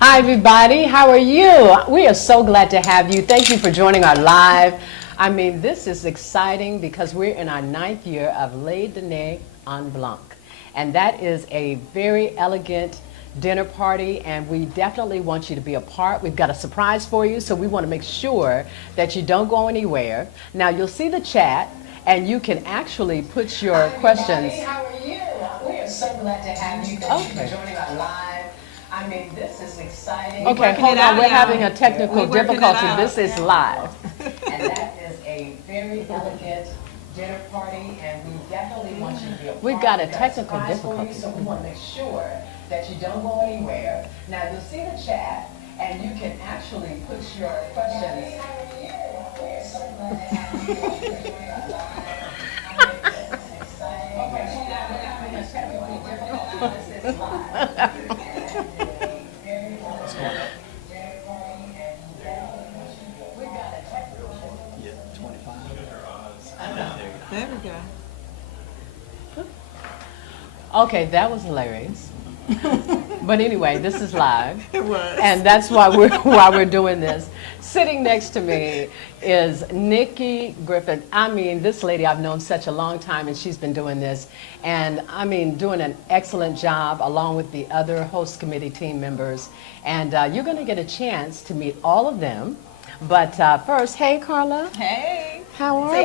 Hi, everybody. How are you? We are so glad to have you. Thank you for joining our live. I mean, this is exciting because we're in our 9th year of Le Dîner En Blanc. And that is a very elegant dinner party, and we definitely want you to be a part. We've got a surprise for you, so we want to make sure that you don't go anywhere. Now, you'll see the chat, and you can actually put your questions. How are you? We are so glad to have you. Thank you for joining our live. I mean, this is exciting. Okay, hold on. We're having a technical difficulty. This is live. And that is a very elegant dinner party, and we definitely want you to be a part. We've got a technical difficulty. So we want to make sure that you don't go anywhere. Now, you'll see the chat, and you can actually put your questions. How are you? We're so glad to have you. Thank you for joining our live. I mean, this is exciting. Okay, hold on. We're having a technical difficulty. This is live. There we go. Okay, that was hilarious. But anyway, this is live. It was. And that's why we're doing this. Sitting next to me is Nikki Griffith. I mean, this lady I've known such a long time, and she's been doing this. And I mean, doing an excellent job along with the other host committee team members. And you're going to get a chance to meet all of them. But first, hey, Carla. Hey. How are we?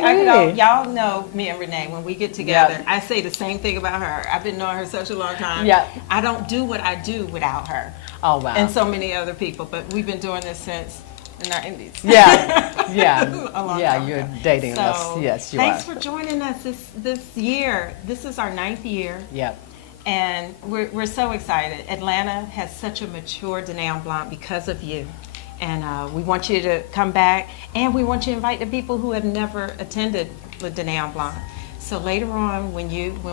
Y'all know me and Renee, when we get together, I say the same thing about her. I've been knowing her such a long time. Yeah. I don't do what I do without her. Oh, wow. And so many other people, but we've been doing this since in our indies. Yeah, yeah. A long yeah, time you're ago. dating So, us. Yes, you thanks are. for joining us this year. This is our 9th year. Yep. And we're so excited. Atlanta has such a mature Dîner en Blanc because of you. And we want you to come back, and we want you to invite the people who have never attended the Dîner en Blanc. So later on, when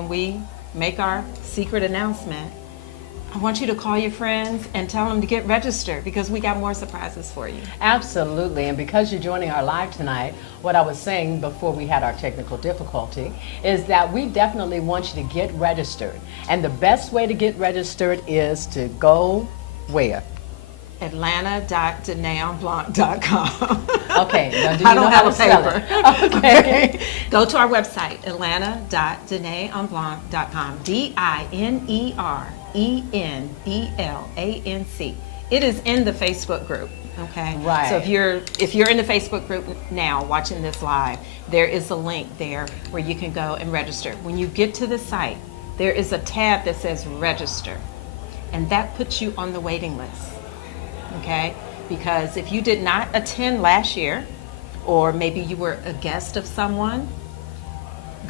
we make our secret announcement, I want you to call your friends and tell them to get registered, because we got more surprises for you. Absolutely, and because you're joining our live tonight, what I was saying before we had our technical difficulty is that we definitely want you to get registered. And the best way to get registered is to go where? Atlanta.dinerenblanc.com. Okay, now do you I don't know have how a to spell paper. it? Okay. Go to our website, atlanta.dinerenblanc.com. DINERENBLANC. It is in the Facebook group. Okay. Right. So if you're in the Facebook group now watching this live, there is a link there where you can go and register. When you get to the site, there is a tab that says register, and that puts you on the waiting list. Okay, because if you did not attend last year, or maybe you were a guest of someone,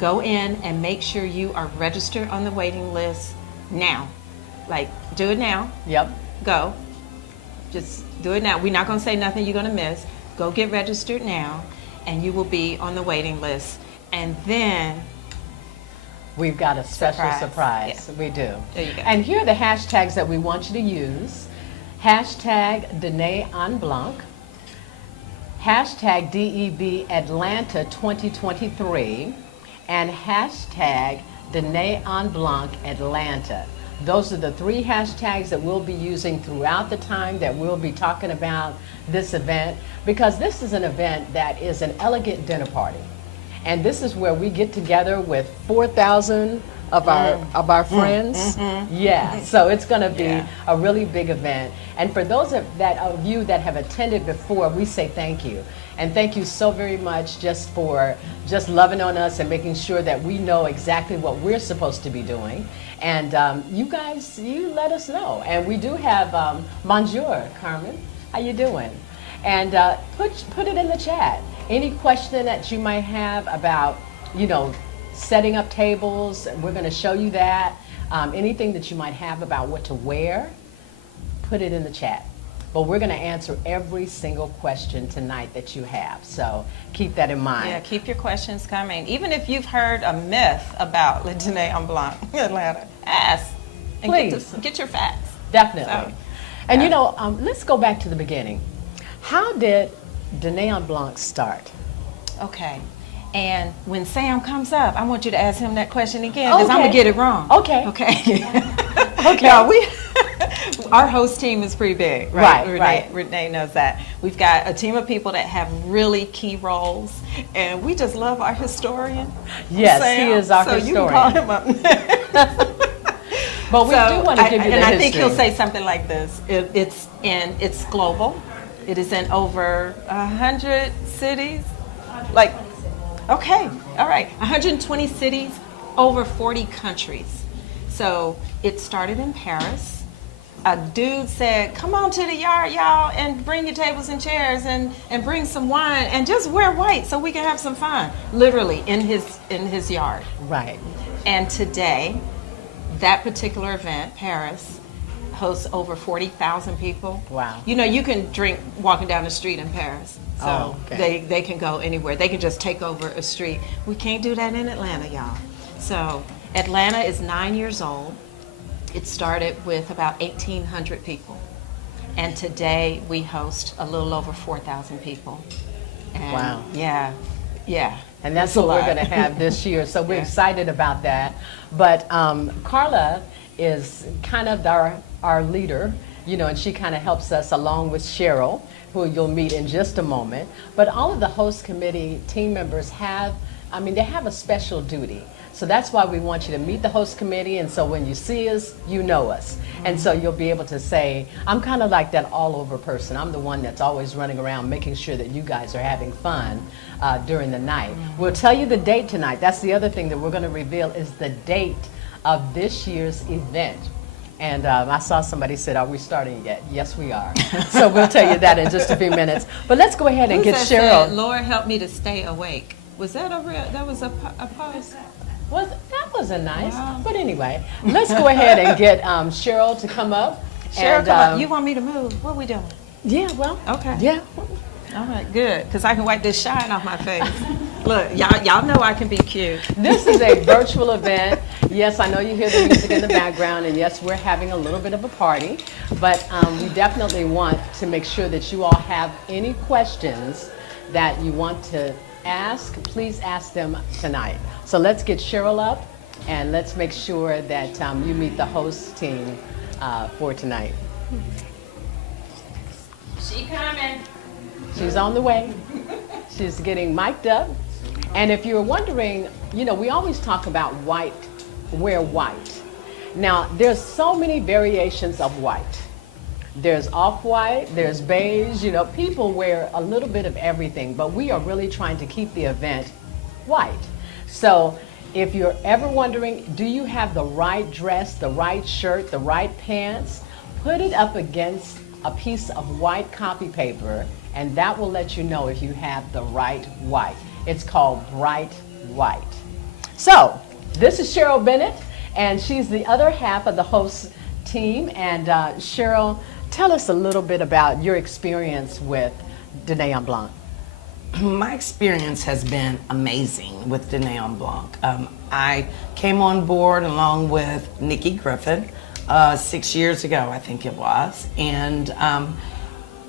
go in and make sure you are registered on the waiting list now. Like, do it now. Yep. Go. Just do it now. We're not going to say nothing you're going to miss. Go get registered now, and you will be on the waiting list. And then we've got a special surprise. Yeah. We do. There you go. And here are the hashtags that we want you to use. Hashtag Dîner en Blanc, hashtag DEB Atlanta 2023, and hashtag Dîner en Blanc Atlanta. Those are the 3 hashtags that we'll be using throughout the time that we'll be talking about this event, because this is an event that is an elegant dinner party. And this is where we get together with 4,000 of our friends. Yeah, so it's going to be a really big event. And for those of you that have attended before, we say thank you. And thank you so very much for loving on us and making sure that we know exactly what we're supposed to be doing. And you guys, you let us know. And we do have Bonjour, Carmen. How you doing? And put it in the chat. Any question that you might have about, setting up tables, we're going to show you that. Anything that you might have about what to wear, put it in the chat. But we're going to answer every single question tonight that you have. So keep that in mind. Yeah, keep your questions coming. Even if you've heard a myth about Le Dîner en Blanc, Atlanta, ask. And please. Get your facts. Definitely. So, and let's go back to the beginning. How did Dîner en Blanc start? Okay. And when Sam comes up, I want you to ask him that question again because I'm Okay. gonna get it wrong. Okay. Okay. Okay. No, our host team is pretty big, right? Right. Renee knows that. We've got a team of people that have really key roles, and we just love our historian. Yes, Sam. he is our so historian. You can call him up. But we do want to give you the and I history. think he'll say something like this. It's global. It is in over 100 cities. Like, okay, all right, 120 cities, over 40 countries. So it started in Paris. A dude said, "Come on to the yard, y'all, and bring your tables and chairs and bring some wine and just wear white so we can have some fun." Literally in his yard. Right. And today, that particular event, Paris, hosts over 40,000 people. Wow. You know, you can drink walking down the street in Paris. So Oh, okay. they can go anywhere. They can just take over a street. We can't do that in Atlanta, y'all. So Atlanta is 9 years old. It started with about 1,800 people. And today we host a little over 4,000 people. And Wow. Yeah. And that's It's a what we're lot. going to have this year. So we're Yeah. excited about that. But Carla is kind of our leader, you know, and she kind of helps us along with Cheryl, who you'll meet in just a moment. But all of the host committee team members they have a special duty. So that's why we want you to meet the host committee, and so when you see us, you know us. And so you'll be able to say, I'm kind of like that all-over person. I'm the one that's always running around making sure that you guys are having fun during the night. We'll tell you the date tonight. That's the other thing that we're going to reveal is the date of this year's event. And I saw somebody said, "Are we starting yet?" Yes, we are. So we'll tell you that in just a few minutes. But let's go ahead and Who's get that Cheryl. said, "Lord, help me to stay awake"? Was that that was a post? That wasn't nice. Wow. But anyway, let's go ahead and get Cheryl to come up. Cheryl, And, come on. You want me to move? What we doing? Yeah, well. Okay. Yeah. All right, good, because I can wipe this shine off my face. Look, y'all know I can be cute. This is a virtual event. Yes, I know you hear the music in the background, and yes, we're having a little bit of a party, but we definitely want to make sure that you all have any questions that you want to ask. Please ask them tonight. So let's get Cheryl up, and let's make sure that you meet the host team for tonight. She coming. She's on the way. She's getting mic'd up. And if you're wondering, you know, we always talk about white, wear white. Now, there's so many variations of white. There's off-white, there's beige, you know, people wear a little bit of everything, but we are really trying to keep the event white. So if you're ever wondering, do you have the right dress, the right shirt, the right pants, put it up against a piece of white copy paper, and that will let you know if you have the right white. It's called bright white. So this is Cheryl Bennett, and she's the other half of the host team. And Cheryl, tell us a little bit about your experience with Dîner En Blanc. My experience has been amazing with Dîner En Blanc. I came on board along with Nikki Griffin 6 years ago, I think it was, and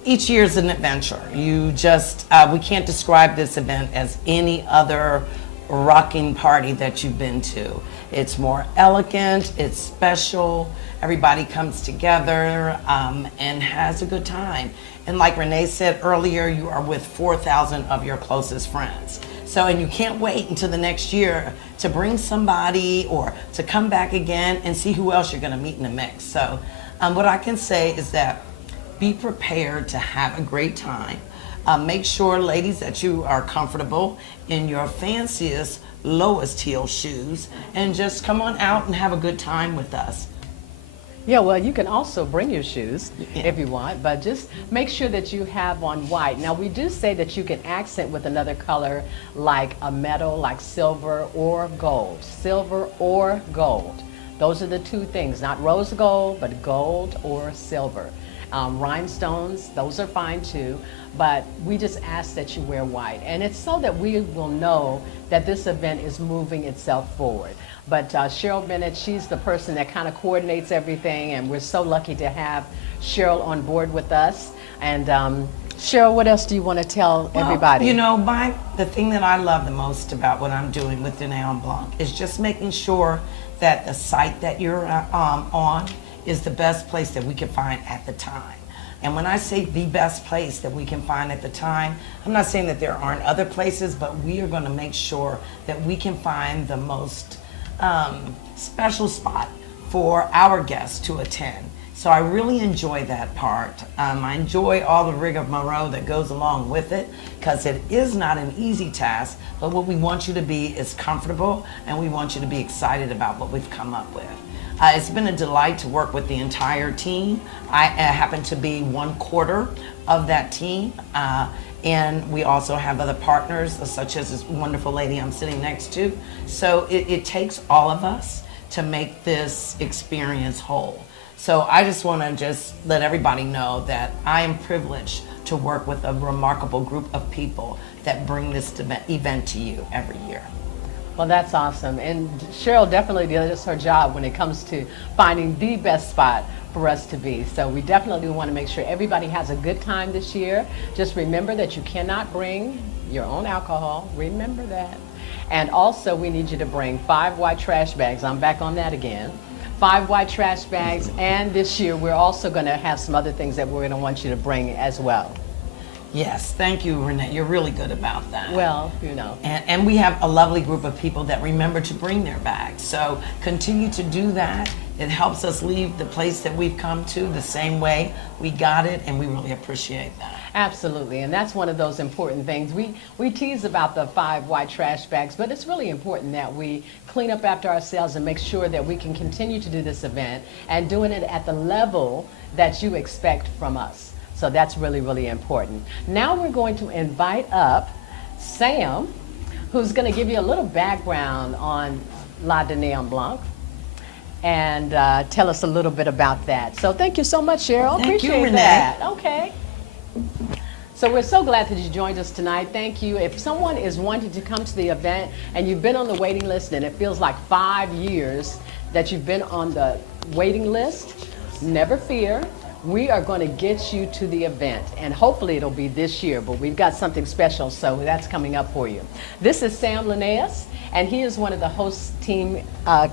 each year is an adventure. We can't describe this event as any other rocking party that you've been to. It's more elegant, it's special, everybody comes together and has a good time. And like Renee said earlier, you are with 4,000 of your closest friends. So, and you can't wait until the next year to bring somebody or to come back again and see who else you're gonna meet in the mix. So what I can say is that be prepared to have a great time. Make sure, ladies, that you are comfortable in your fanciest, lowest heel shoes, and just come on out and have a good time with us. Yeah, well, you can also bring your shoes if you want, but just make sure that you have on white. Now, we do say that you can accent with another color like a metal, like silver or gold. Silver or gold. Those are the two things, not rose gold, but gold or silver. Rhinestones, those are fine too, but we just ask that you wear white. And it's so that we will know that this event is moving itself forward. But Cheryl Bennett, she's the person that kind of coordinates everything, and we're so lucky to have Cheryl on board with us. And Cheryl, what else do you want to tell everybody? You know, the thing that I love the most about what I'm doing with Dene En Blanc is just making sure that the site that you're on is the best place that we can find at the time. And when I say the best place that we can find at the time, I'm not saying that there aren't other places, but we are going to make sure that we can find the most special spot for our guests to attend. So I really enjoy that part. I enjoy all the rigmarole that goes along with it, because it is not an easy task, but what we want you to be is comfortable, and we want you to be excited about what we've come up with. It's been a delight to work with the entire team. I happen to be 1/4 of that team, and we also have other partners, such as this wonderful lady I'm sitting next to. So it takes all of us to make this experience whole. So I just want to let everybody know that I am privileged to work with a remarkable group of people that bring this event to you every year. Well, that's awesome. And Cheryl definitely does her job when it comes to finding the best spot for us to be. So we definitely want to make sure everybody has a good time this year. Just remember that you cannot bring your own alcohol. Remember that. And also we need you to bring 5 white trash bags. I'm back on that again. 5 white trash bags. And this year we're also going to have some other things that we're going to want you to bring as well. Yes, thank you, Renee. You're really good about that. Well, you know. And we have a lovely group of people that remember to bring their bags. So continue to do that. It helps us leave the place that we've come to the same way we got it, and we really appreciate that. Absolutely, and that's one of those important things. We tease about the 5 white trash bags, but it's really important that we clean up after ourselves and make sure that we can continue to do this event and doing it at the level that you expect from us. So that's really, really important. Now we're going to invite up Sam, who's going to give you a little background on La Dene En Blanc and tell us a little bit about that. So thank you so much, Cheryl. Thank you, Appreciate Renee. that. Okay. So we're so glad that you joined us tonight. Thank you. If someone is wanting to come to the event and you've been on the waiting list and it feels like 5 years that you've been on the waiting list, never fear. We are going to get you to the event, and hopefully it'll be this year, but we've got something special, so that's coming up for you. This is Sam Linnaeus, and he is one of the host team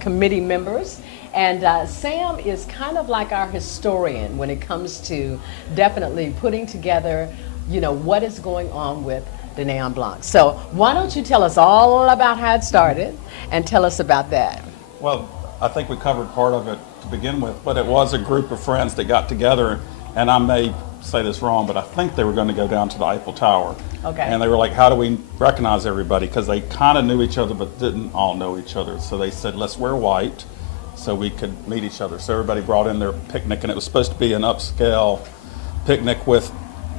committee members. And Sam is kind of like our historian when it comes to definitely putting together, you know, what is going on with Dene En Blanc. So why don't you tell us all about how it started and tell us about that. Well, I think we covered part of it to begin with, but it was a group of friends that got together, and I may say this wrong, but I think they were going to go down to the Eiffel Tower. Okay. And they were like, how do we recognize everybody? Because they kind of knew each other, but didn't all know each other. So they said, let's wear white so we could meet each other. So everybody brought in their picnic, and it was supposed to be an upscale picnic with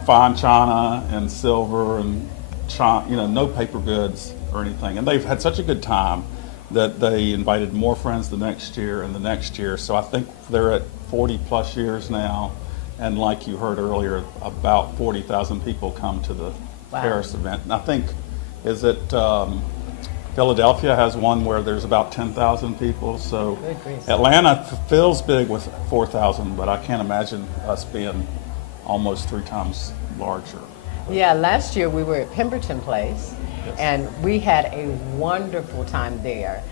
fine china and silver and china, you know, no paper goods or anything. And they've had such a good time that they invited more friends the next year and the next year. So I think they're at 40 plus years now. And like you heard earlier, about 40,000 people come to the Wow. Paris event. And I think, is it Philadelphia has one where there's about 10,000 people. So Good grief. Atlanta feels big with 4,000, but I can't imagine us being almost 3 times larger. Yeah, last year we were at Pemberton Place, Yes. and we had a wonderful time there.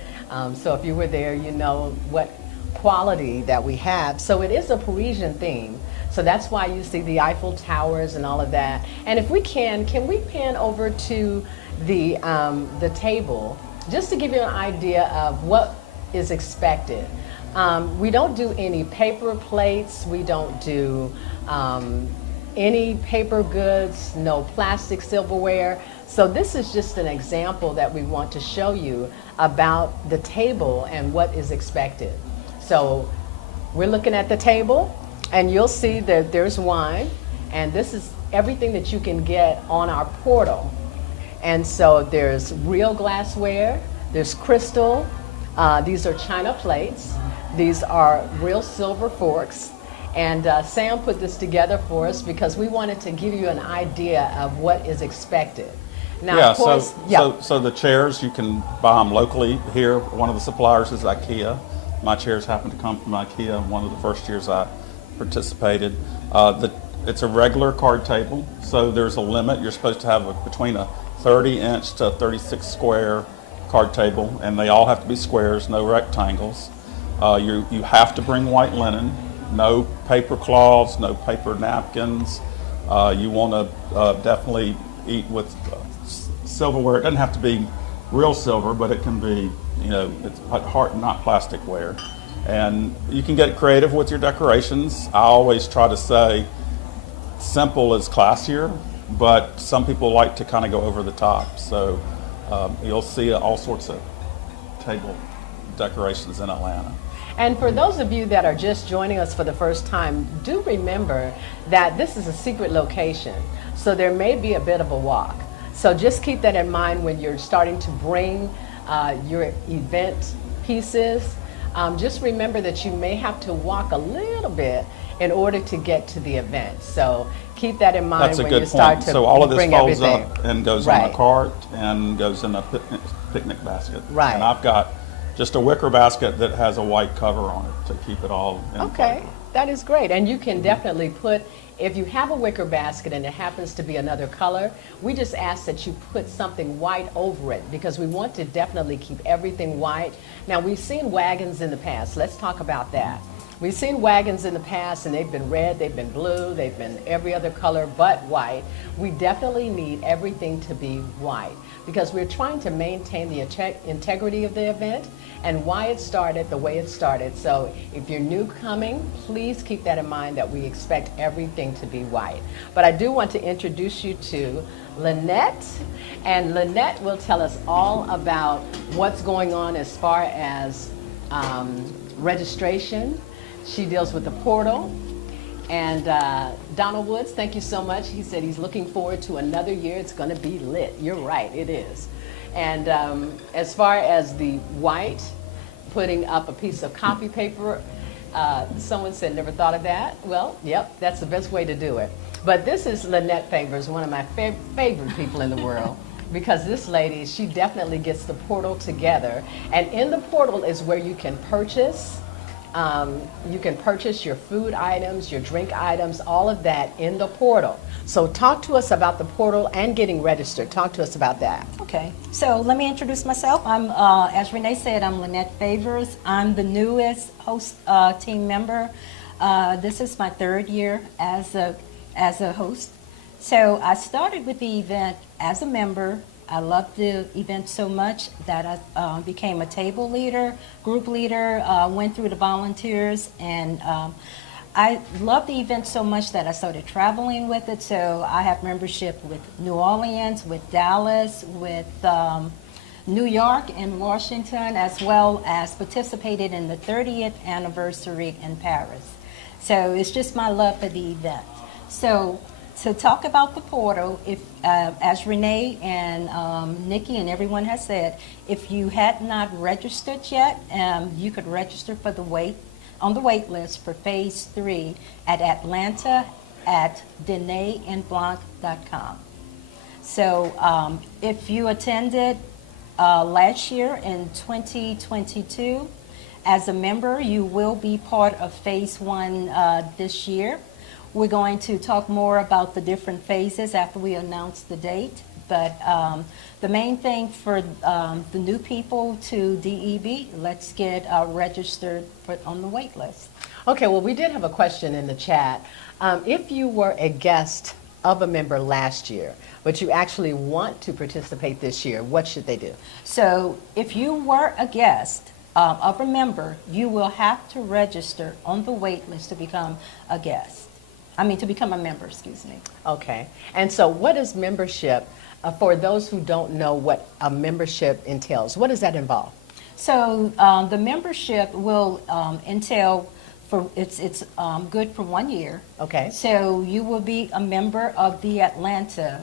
So if you were there, you know what quality that we have. So it is a Parisian theme. So that's why you see the Eiffel Towers and all of that. And if we can we pan over to the table, just to give you an idea of what is expected. We don't do any paper plates. We don't do any paper goods, no plastic silverware. So this is just an example that we want to show you about the table and what is expected. So we're looking at the table, and you'll see that there's wine, and this is everything that you can get on our portal. And so there's real glassware, there's crystal, these are china plates, these are real silver forks. And Sam put this together for us because we wanted to give you an idea of what is expected. Now, Yeah, of course, so the chairs, you can buy them locally here. One of the suppliers is IKEA. My chairs happen to come from IKEA, one of the first years I participated. it's a regular card table, so there's a limit. You're supposed to have between a 30-inch to 36 square card table, and they all have to be squares, no rectangles. You have to bring white linen, no paper cloths, no paper napkins. You want to definitely eat with silverware. It doesn't have to be real silver, but it can be, it's not plasticware. And you can get creative with your decorations. I always try to say simple is classier, but some people like to kind of go over the top. So you'll see all sorts of table decorations in Atlanta. And for those of you that are just joining us for the first time, do remember that this is a secret location, so there may be a bit of a walk. So just keep that in mind when you're starting to bring your event pieces. Just remember that you may have to walk a little bit in order to get to the event. So keep that in mind. That's a when good you start point. to So all of this bring folds everything. up and goes on Right. a cart and goes in a picnic basket. Right. And I've got just a wicker basket that has a white cover on it to keep it all in Okay, flavor. that is great. And you can definitely put, if you have a wicker basket and it happens to be another color, we just ask that you put something white over it because we want to definitely keep everything white. Now, we've seen wagons in the past. Let's talk about that. We've seen wagons in the past and they've been red, they've been blue, they've been every other color but white. We definitely need everything to be white because we're trying to maintain the integrity of the event and why it started the way it started. So if you're new coming, please keep that in mind that we expect everything to be white. But I do want to introduce you to Lynette, and Lynette will tell us all about what's going on as far as registration. She deals with the portal. And Donald Woods, thank you so much. He said he's looking forward to another year. It's going to be lit. You're right, it is. And as far as the white, putting up a piece of copy paper, someone said, never thought of that. Well, yep, that's the best way to do it. But this is Lynette Favors, one of my favorite people in the world. Because this lady, she definitely gets the portal together. And in the portal is where you can purchase. You can purchase your food items, your drink items, all of that in the portal. So talk to us about the portal and getting registered. Talk to us about that. Okay, so let me introduce myself. I'm, as Renee said, I'm Lynette Favors. I'm the newest host team member. This is my third year as a host. So I started with the event as a member. I loved the event so much that I became a table leader, group leader, went through the volunteers, and I loved the event so much that I started traveling with it. So I have membership with New Orleans, with Dallas, with New York and Washington, as well as participated in the 30th anniversary in Paris. So it's just my love for the event. So to talk about the portal, if as Renee and Nikki and everyone has said, if you had not registered yet, you could register for on the wait list for Phase 3 at Atlanta at DenaeEnBlanc.com. So if you attended last year in 2022, as a member, you will be part of Phase 1 this year. We're going to talk more about the different phases after we announce the date. But the main thing for the new people to DEB, let's get registered on the wait list. Okay, well, we did have a question in the chat. If you were a guest of a member last year, but you actually want to participate this year, what should they do? So if you were a guest of a member, you will have to register on the wait list to become a guest. To become a member, excuse me. Okay, and so what is membership? For those who don't know what a membership entails, what does that involve? So the membership will entail, it's good for 1 year. Okay. So you will be a member of the Atlanta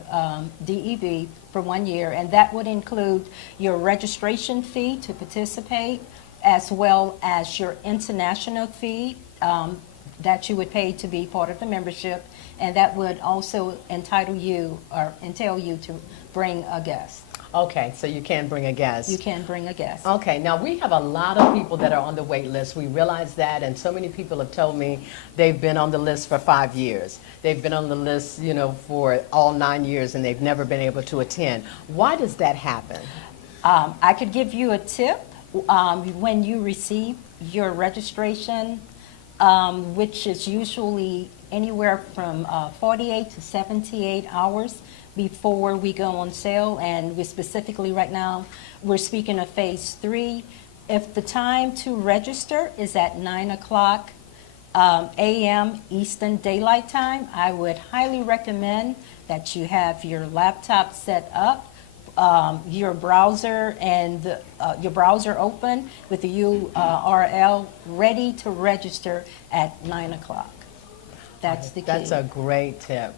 DEB for 1 year, and that would include your registration fee to participate, as well as your international fee that you would pay to be part of the membership, and that would also entail you to bring a guest. Okay, so you can bring a guest. You can bring a guest. Okay, now we have a lot of people that are on the wait list. We realize that, and so many people have told me they've been on the list for 5 years. They've been on the list, for all 9 years, and they've never been able to attend. Why does that happen? I could give you a tip. When you receive your registration, which is usually anywhere from 48 to 78 hours before we go on sale, and we specifically right now, we're speaking of phase 3. If the time to register is at 9 o'clock a.m. Eastern Daylight Time, I would highly recommend that you have your laptop set up, your browser your browser open with the URL ready to register at 9 o'clock. That's the key. That's a great tip,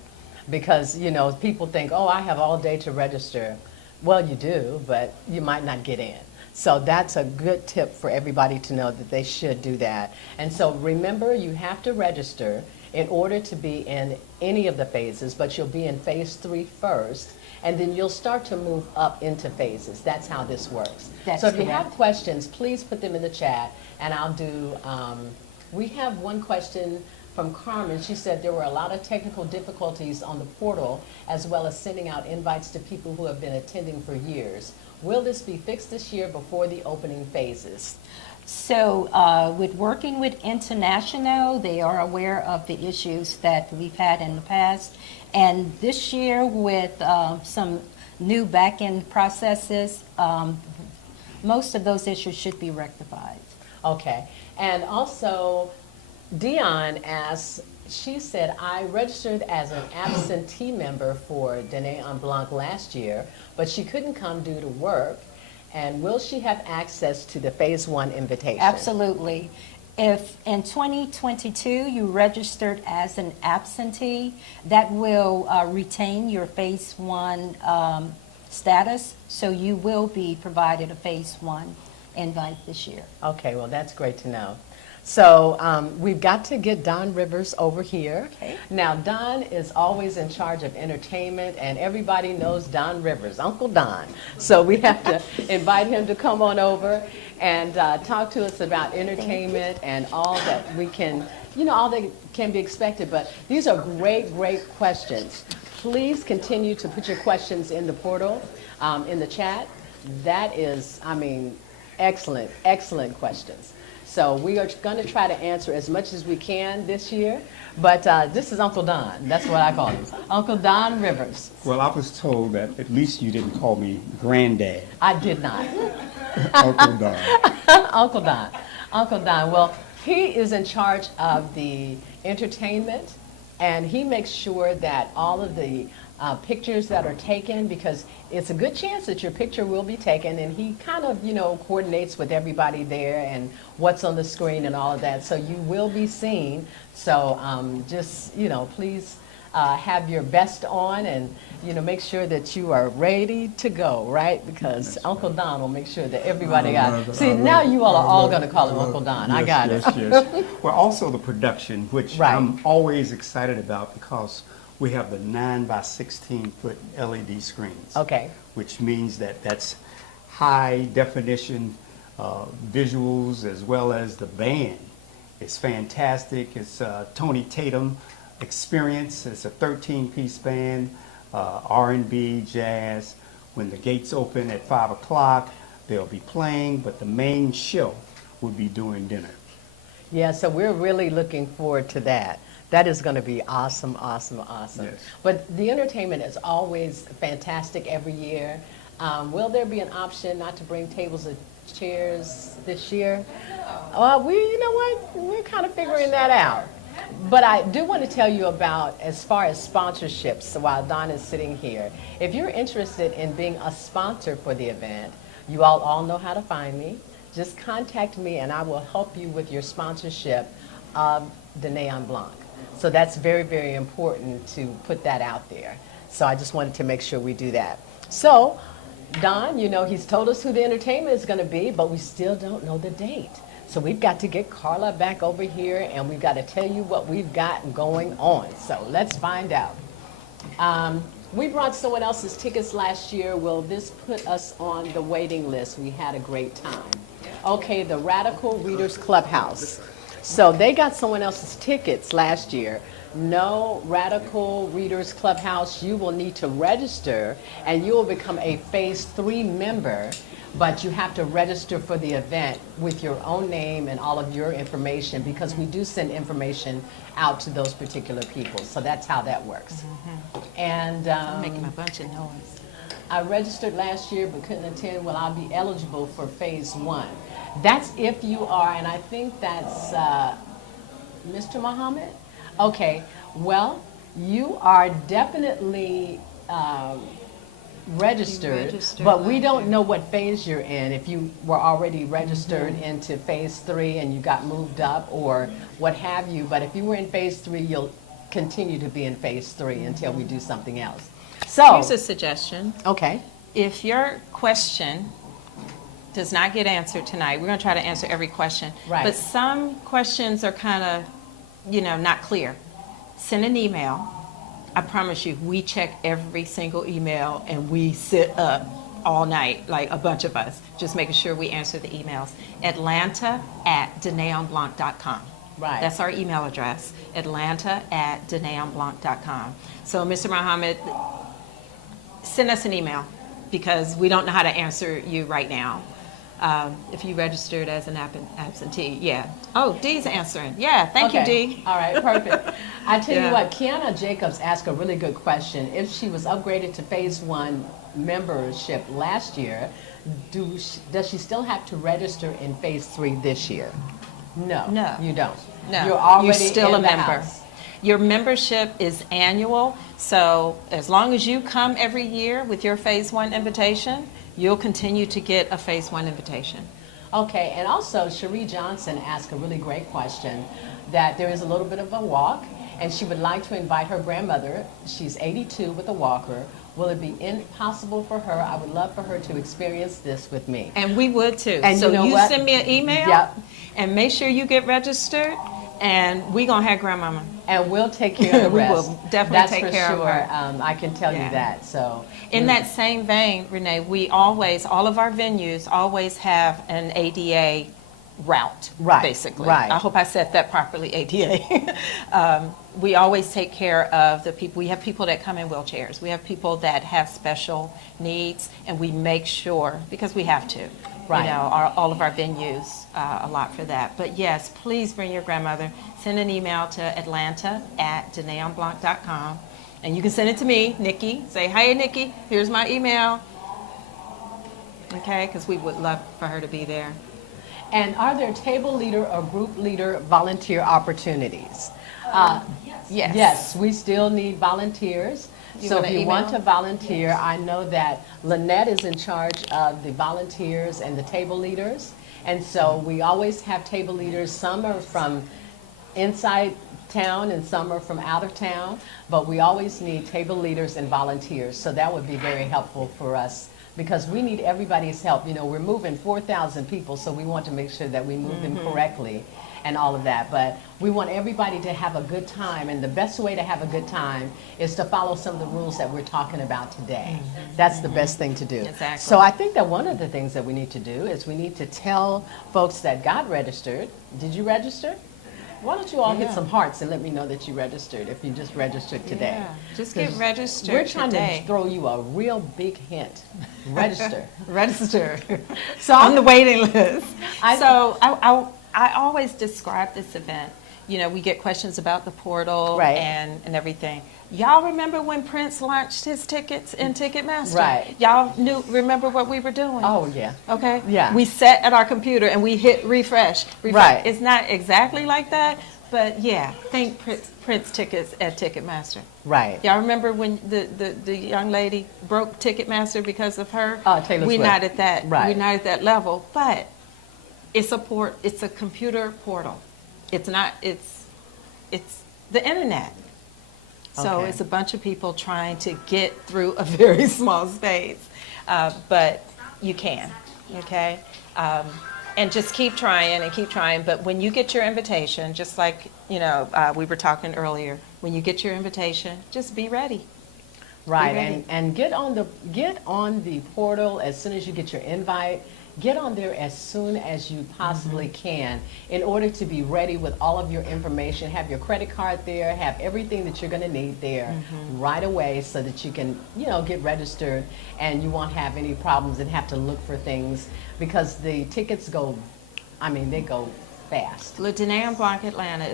because people think, oh, I have all day to register. Well, you do, but you might not get in. So that's a good tip for everybody to know that they should do that. And so remember, you have to register in order to be in any of the phases, but you'll be in phase 3 first, and then you'll start to move up into phases. That's how this works. That's so if you correct. have questions, please put them in the chat, and I'll do, we have one question from Carmen. She said there were a lot of technical difficulties on the portal, as well as sending out invites to people who have been attending for years. Will this be fixed this year before the opening phases? So with working with International, they are aware of the issues that we've had in the past. And this year with some new back-end processes, most of those issues should be rectified. Okay. And also, Dion asks, she said, I registered as an absentee member for Dîner en Blanc last year, but she couldn't come due to work. And will she have access to the phase 1 invitation? Absolutely. If in 2022 you registered as an absentee, that will retain your phase 1 status, so you will be provided a phase 1 invite this year. Okay, well, that's great to know. So we've got to get Don Rivers over here. Okay. Now, Don is always in charge of entertainment, and everybody knows Don Rivers, Uncle Don. So we have to invite him to come on over and talk to us about entertainment and all that we can, all that can be expected. But these are great, great questions. Please continue to put your questions in the portal, in the chat. That is, excellent, excellent questions. So we are going to try to answer as much as we can this year, but this is Uncle Don. That's what I call him, Uncle Don Rivers. Well, I was told that at least you didn't call me Granddad. I did not. Uncle Don. Uncle Don. Uncle Don. Well, he is in charge of the entertainment, and he makes sure that all of the pictures that are taken, because it's a good chance that your picture will be taken, and he kind of, coordinates with everybody there and what's on the screen and all of that, so you will be seen. So just, please have your best on, and, make sure that you are ready to go, right? Because Uncle Don will make sure that everybody got. See, now you all are all going to call him Uncle Don. I got it. Yes. Well, also the production, which Right. I'm always excited about, because we have the 9 by 16 foot LED screens. Okay. Which means that that's high definition visuals, as well as the band. It's fantastic. It's Tony Tatum Experience. It's a 13-piece band, R&B, jazz. When the gates open at 5 o'clock, they'll be playing, but the main show will be during dinner. Yeah, so we're really looking forward to that. That is going to be awesome, awesome, awesome. Yes. But the entertainment is always fantastic every year. Will there be an option not to bring tables and chairs this year? You know what? We're kind of figuring that out. But I do want to tell you about, as far as sponsorships, while Don is sitting here. If you're interested in being a sponsor for the event, you all know how to find me. Just contact me and I will help you with your sponsorship of Dîner en Blanc. So that's very, very important to put that out there. So I just wanted to make sure we do that. So, Don, he's told us who the entertainment is going to be, but we still don't know the date. So we've got to get Carla back over here, and we've got to tell you what we've got going on. So let's find out. We brought someone else's tickets last year. Will this put us on the waiting list? We had a great time. Okay, the Radical Readers Clubhouse. So they got someone else's tickets last year. No, Radical Readers Clubhouse, you will need to register and you will become a Phase 3 member, but you have to register for the event with your own name and all of your information because we do send information out to those particular people. So that's how that works. And I'm making a bunch of noise. I registered last year but couldn't attend. Will I be eligible for Phase 1? That's if you are, and I think that's Mr. Muhammad. Okay, well, you are definitely registered, but we don't know what phase you're in. If you were already registered into Phase 3 and you got moved up or what have you, but if you were in Phase 3, you'll continue to be in Phase 3 until we do something else. So, Here's a suggestion. okay. If your question does not get answered tonight, we're going to try to answer every question. Right. But some questions are kind of, not clear. Send an email. I promise you, we check every single email and we sit up all night, like a bunch of us, just making sure we answer the emails. Atlanta@deneonblanc.com. Right. That's our email address, Atlanta@deneonblanc.com. So, Mr. Muhammad, send us an email because we don't know how to answer you right now. If you registered as an absentee, yeah. Oh, Dee's answering. Yeah, thank you, Dee. All right, perfect. I tell Yeah. you what, Kiana Jacobs asked a really good question. If she was upgraded to Phase 1 membership last year, does she still have to register in Phase 3 this year? No, No. you don't. No, You're already you're still in a the member. house. Your membership is annual, so as long as you come every year with your Phase 1 invitation, you'll continue to get a Phase 1 invitation. Okay, and also Cherie Johnson asked a really great question that there is a little bit of a walk and she would like to invite her grandmother. She's 82 with a walker. Will it be impossible for her? I would love for her to experience this with me. And we would too. And so you know what? send me an email Yep. and make sure you get registered and we gonna have grandmama. And we'll take care of the We rest. will definitely take That's care for of sure. her. I can tell Yeah. you that. So In that same vein, Renee, we always, all of our venues always have an ADA route, Right, basically. right. I hope I said that properly, ADA. We always take care of the people. We have people that come in wheelchairs. We have people that have special needs, and we make sure, because we have to, Right. all of our venues allot for that. But yes, please bring your grandmother. Send an email to atlanta@deneonblanc.com. And you can send it to me, Nikki. Say, hey, Nikki, here's my email. Okay, because we would love for her to be there. And are there table leader or group leader volunteer opportunities? Yes. Yes, we still need volunteers. You So want if an you want email? to volunteer, I know that Lynette is in charge of the volunteers and the table leaders. And so we always have table leaders. Some are from inside town and some are from out of town, but we always need table leaders and volunteers. So that would be very helpful for us because we need everybody's help. We're moving 4,000 people, so we want to make sure that we move them correctly and all of that. But we want everybody to have a good time, and the best way to have a good time is to follow some of the rules that we're talking about today. That's the best thing to do. Exactly. So I think that one of the things that we need to do is we need to tell folks that got registered. Did you register? Why don't you all hit Yeah. some hearts and let me know that you registered if you just registered today? Yeah, just get 'Cause registered We're trying today. to throw you a real big hint. Register. Register. So On the waiting list. I- I always describe this event. We get questions about the portal Right. and everything. Y'all remember when Prince launched his tickets in Ticketmaster? Right. Y'all remember what we were doing? Oh, yeah. Okay? Yeah. We sat at our computer and we hit refresh. Right. It's not exactly like that, but yeah, think Prince tickets at Ticketmaster. Right. Y'all remember when the young lady broke Ticketmaster because of her? Taylor We're Swift. not at that. Right. We're not at that level, but it's a computer portal. It's not. It's the internet. So Okay. it's a bunch of people trying to get through a very small space, but you can. Okay. And just keep trying and keep trying. But when you get your invitation, just like we were talking earlier, when you get your invitation, just be ready. Right, Be ready. and get on the portal as soon as you get your invite. Get on there as soon as you possibly can in order to be ready with all of your information. Have your credit card there, have everything that you're going to need there right away so that you can, get registered and you won't have any problems and have to look for things because the tickets go, they go fast. Le Dîner en Blanc Atlanta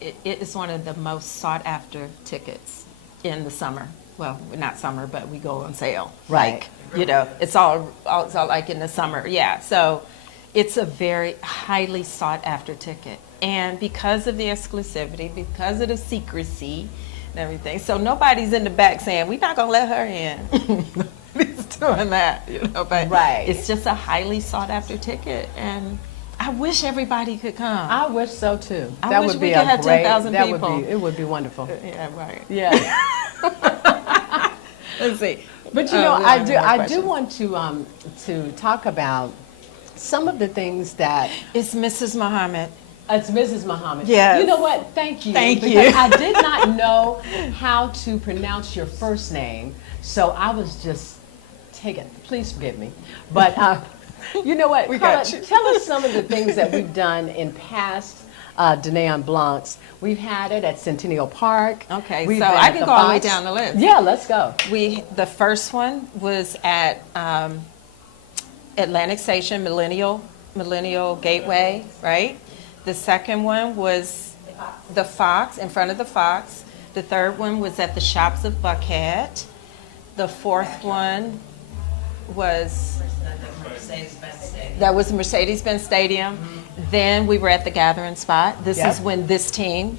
it is one of the most sought after tickets in the summer. Well, not summer, but we go on sale. Right. It's all like in the summer. Yeah. So it's a very highly sought after ticket. And because of the exclusivity, because of the secrecy and everything, so nobody's in the back saying, we're not going to let her in. Nobody's doing that, but Right. it's just a highly sought after ticket. And I wish everybody could come. I wish so too. I That wish would we be could a have great. 10,000 That people. would be. It would be wonderful. Yeah, right. Yeah. Let's see. But we don't I have do. any more I do questions. want to talk about some of the things that. It's Mrs. Muhammad. It's Mrs. Muhammad. Yes. You know what? Thank you. Thank because you. I did not know how to pronounce your first name, so I was just taken. Please forgive me, but you know what? We Carla, got you. Tell us some of the things that we've done in past Dîner en Blancs. We've had it at Centennial Park. Okay, We've so been I at can the go all the way Fox. down the list. Yeah, let's go. The first one was at Atlantic Station, Millennial Gateway, right? The second one was the Fox, in front of the Fox. The third one was at the Shops of Buckhead. The fourth one was that was Mercedes-Benz Stadium. Then we were at the Gathering Spot. This Yep. is when this team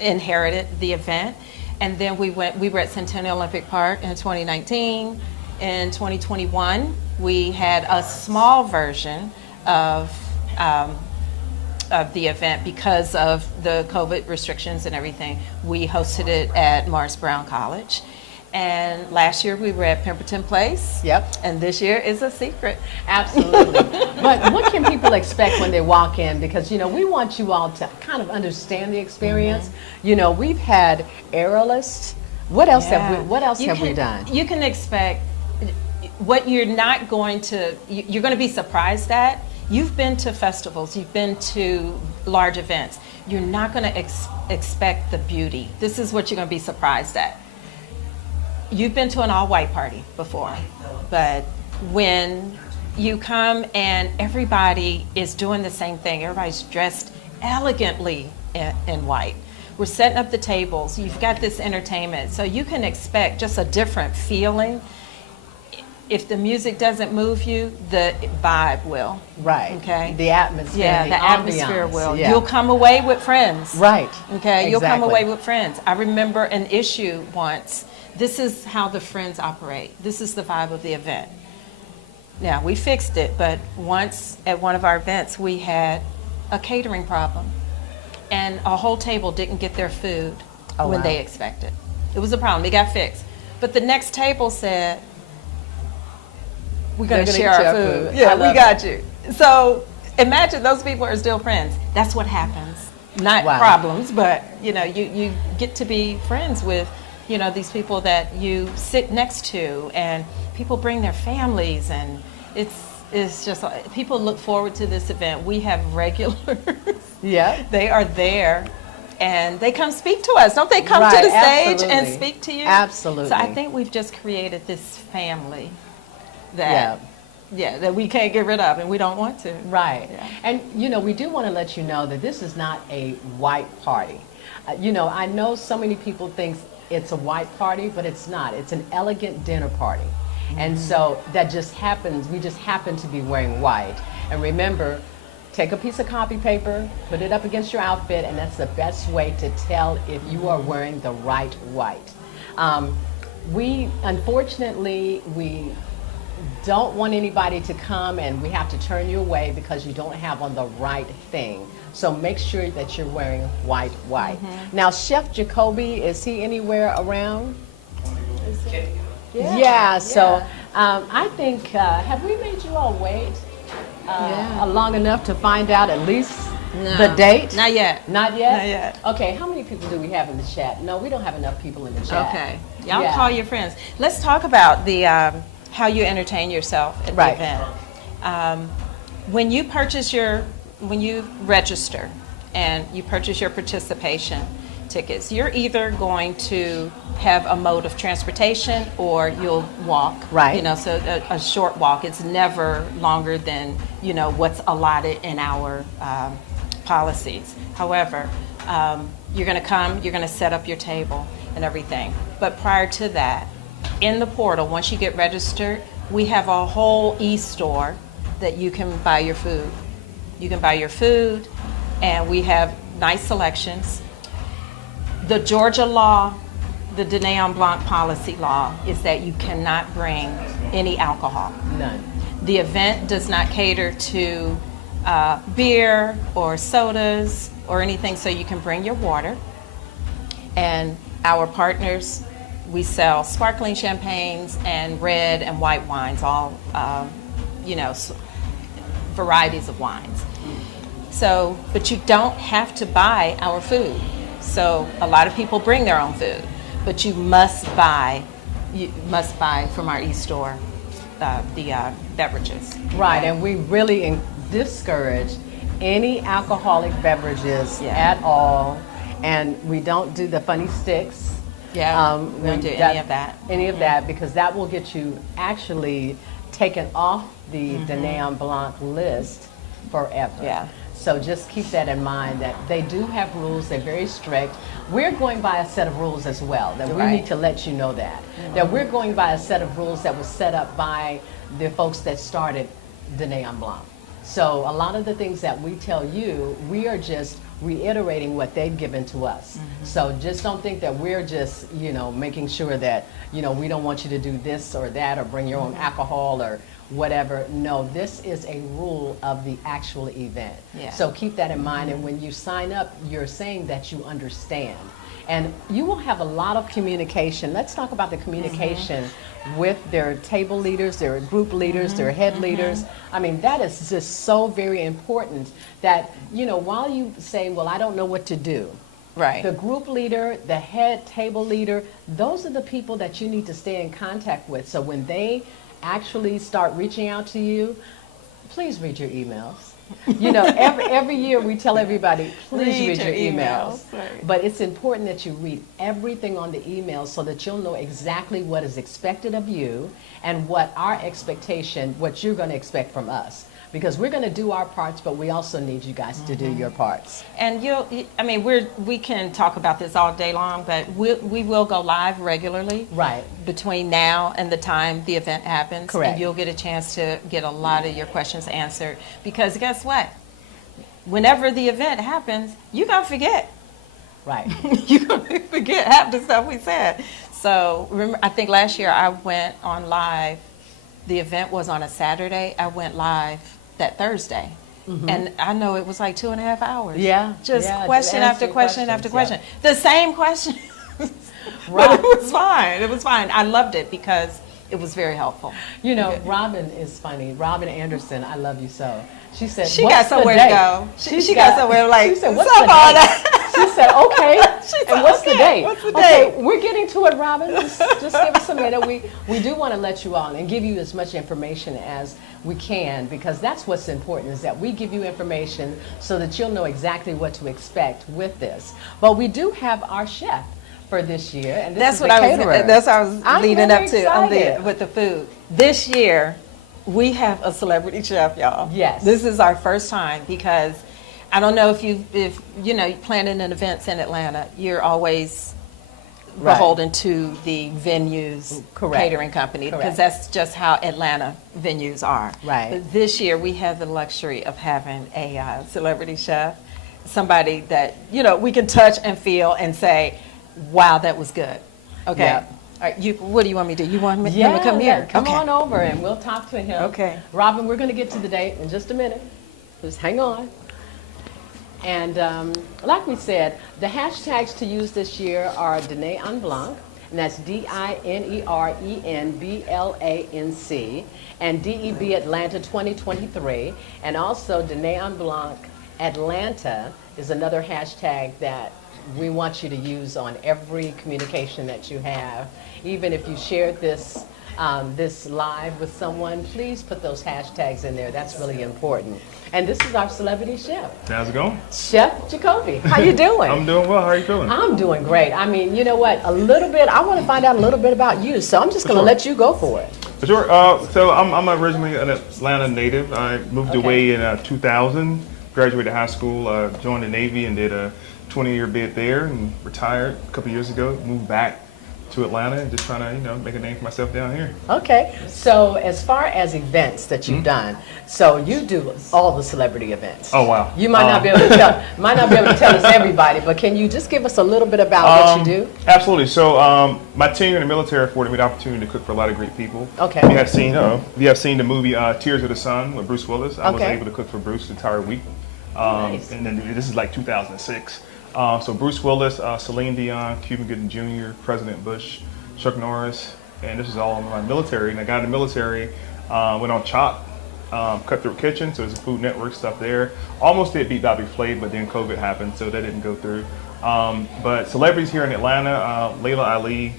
inherited the event. And then we were at Centennial Olympic Park in 2019. In 2021, we had a small version of the event because of the COVID restrictions and everything. We hosted it at Morris Brown College. And last year we were at Pemberton Place. Yep. And this year is a secret. Absolutely. But what can people expect when they walk in? Because, we want you all to kind of understand the experience. We've had aerialists. What else have we done? You can expect what you're not going to, you're going to be surprised at. You've been to festivals, you've been to large events. You're not going to expect the beauty. This is what you're going to be surprised at. You've been to an all-white party before, but when you come and everybody is doing the same thing, everybody's dressed elegantly in white. We're setting up the tables, you've got this entertainment, so you can expect just a different feeling. If the music doesn't move you, the vibe will. Right. Okay. The atmosphere. Yeah, the the atmosphere ambiance. will. Yeah. You'll come away with friends. Right. Okay, you'll come Exactly. away with friends. I remember an issue once. This is how the friends operate. This is the vibe of the event. Now, we fixed it, but once at one of our events, we had a catering problem. And a whole table didn't get their food when wow. they expected. It was a problem. It got fixed. But the next table said, we're going to share our food. I Yeah, we love got you. So imagine those people are still friends. That's what happens. Not Wow. problems, but you get to be friends with these people that you sit next to, and people bring their families, and it's just people look forward to this event. We have regulars. Yeah. They are there. And they come speak to us. Don't they come Right, to the stage and absolutely. speak to you? Absolutely. So I think we've just created this family that that we can't get rid of, and we don't want to. Right. Yeah. And, we do want to let you know that this is not a white party. I know so many people think it's a white party, but it's not. It's an elegant dinner party. And so that just happens, we just happen to be wearing white. And remember, take a piece of copy paper, put it up against your outfit, and that's the best way to tell if you are wearing the right white. Unfortunately, we don't want anybody to come and we have to turn you away because you don't have on the right thing. So make sure that you're wearing white. Now, Chef Jacoby, is he anywhere around? Yeah, so I think, have we made you all wait long enough to find out at least No. The date? Not yet. Not yet? Not yet. Okay, how many people do we have in the chat? No, we don't have enough people in the chat. Okay. Y'all Yeah. call your friends. Let's talk about the how you entertain yourself at Right. the event. When you register and you purchase your participation tickets, you're either going to have a mode of transportation or you'll walk. Right. You know, so a short walk. It's never longer than, you know, what's allotted in our policies. However, you're going to come, you're going to set up your table and everything. But prior to that, in the portal, once you get registered, we have a whole e-store that you can buy your food. You can buy your food, and we have nice selections. The Georgia law, the Dene En Blanc policy law, is that you cannot bring any alcohol. None. The event does not cater to beer or sodas or anything, so you can bring your water. And our partners, we sell sparkling champagnes and red and white wines, all, varieties of wines. So, but you don't have to buy our food. So a lot of people bring their own food, but you must buy from our e-store the beverages. Right, and we really discourage any alcoholic beverages Yeah. at all, and we don't do the funny sticks. Yeah, we don't do any of that. Any of that, because that will get you actually taken off the Mm-hmm. Dene En Blanc list forever. Yeah. So just keep that in mind, that they do have rules, they're very strict. We're going by a set of rules as well, that we Right. need to let you know that. That we're going by a set of rules that was set up by the folks that started Dene En Blanc. So a lot of the things that we tell you, we are just reiterating what they've given to us. So just don't think that we're just, making sure that, we don't want you to do this or that or bring your own alcohol or whatever. No, this is a rule of the actual event. Yeah. So keep that in mind, and when you sign up, you're saying that you understand. And you will have a lot of communication. Let's talk about the communication with their table leaders, their group leaders, their head leaders. I mean, that is just so very important that, while you say, well, I don't know what to do, Right. the group leader, the head table leader, those are the people that you need to stay in contact with. So when they actually start reaching out to you, please read your emails. Every year we tell everybody, please read your emails. Right. But it's important that you read everything on the email so that you'll know exactly what is expected of you and what our expectation, what you're going to expect from us. Because we're going to do our parts, but we also need you guys to do your parts. And we can talk about this all day long, but we will go live regularly. Right. Between now and the time the event happens. Correct. And you'll get a chance to get a lot of your questions answered. Because guess what? Whenever the event happens, you're going to forget. Right. You're going to forget half the stuff we said. So remember, I think last year I went on live. The event was on a Saturday. I went live that Thursday. And I know it was like 2.5 hours. Yeah, Just yeah, question just after answering question after questions, question. The same question. Right. But it was fine. It was fine. I loved it because it was very helpful. Robin is funny. Robin Anderson, I love you so. She said, She "What's got the somewhere to date?" go. She's She got somewhere like, She said, "What's stop the all date?" that. She said, "Okay." She said, And what's the "Okay, date? what's the Okay, date?" we're getting to it, Robin. Just give us a minute. We do want to let you on and give you as much information as we can, because that's what's important, is that we give you information so that you'll know exactly what to expect with this. But we do have our chef for this year, and this That's is what the I was. caterer. That's what I was I'm leading very up to on excited. with the food. This year, we have a celebrity chef, y'all. Yes. This is our first time because I don't know if planning an events in Atlanta, you're always Right. beholden to the venues Correct. catering company, because Correct. that's just how Atlanta venues are. Right. But this year we have the luxury of having a celebrity chef, somebody that we can touch and feel and say, "Wow, that was good." Okay. Yeah. All right, what do you want me to do? You want him Yeah, to come here? come Okay. on over and we'll talk to him. Okay. Robin, we're going to get to the date in just a minute. Just hang on. And like we said, the hashtags to use this year are Dene En Blanc, and that's DINERENBLANC, and DEB Atlanta 2023, and also Dene En Blanc Atlanta is another hashtag that we want you to use on every communication that you have. Even if you shared this this live with someone, please put those hashtags in there. That's really important. And this is our celebrity chef, How's it going? Chef Jacoby. How you doing? I'm doing well. How are you feeling? I'm doing great. I mean, you know what? A little bit. I want to find out a little bit about you, so I'm just going to Sure. let you go for it. For sure. So I'm originally an Atlanta native. I moved Okay. away in 2000, graduated high school, joined the Navy and did a 20-year bid there and retired a couple years ago, moved back to Atlanta and just trying to, make a name for myself down here. Okay. So as far as events that you've done, so you do all the celebrity events. Oh, wow. You might not be able to tell us everybody, but can you just give us a little bit about what you do? Absolutely. So my tenure in the military afforded me the opportunity to cook for a lot of great people. Okay. If you have seen the movie Tears of the Sun with Bruce Willis, I was Okay. able to cook for Bruce the entire week. Nice. And then this is like 2006. So Bruce Willis, Celine Dion, Cuba Gooding Jr., President Bush, Chuck Norris, and this is all in my military. And I got in the military, went on CHOP, Cutthroat Kitchen, so there's a Food Network stuff there. Almost did Beat Bobby Flay, but then COVID happened, so that didn't go through. But celebrities here in Atlanta, Layla Ali,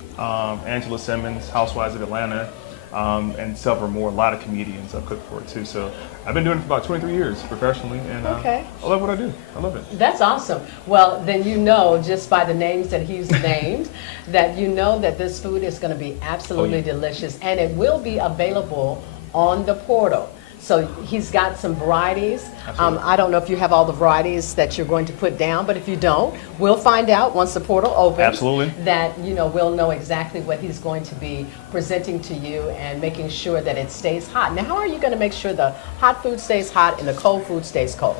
Angela Simmons, Housewives of Atlanta, and several more, a lot of comedians I've cooked for too. So I've been doing it for about 23 years professionally, and Okay. I love what I do. I love it. That's awesome. Well, then you know, just by the names that he's named, that you know that this food is going to be absolutely delicious, and it will be available on the portal. So he's got some varieties. I don't know if you have all the varieties that you're going to put down, but if you don't, we'll find out once the portal opens. Absolutely. That, we'll know exactly what he's going to be presenting to you and making sure that it stays hot. Now, how are you going to make sure the hot food stays hot and the cold food stays cold?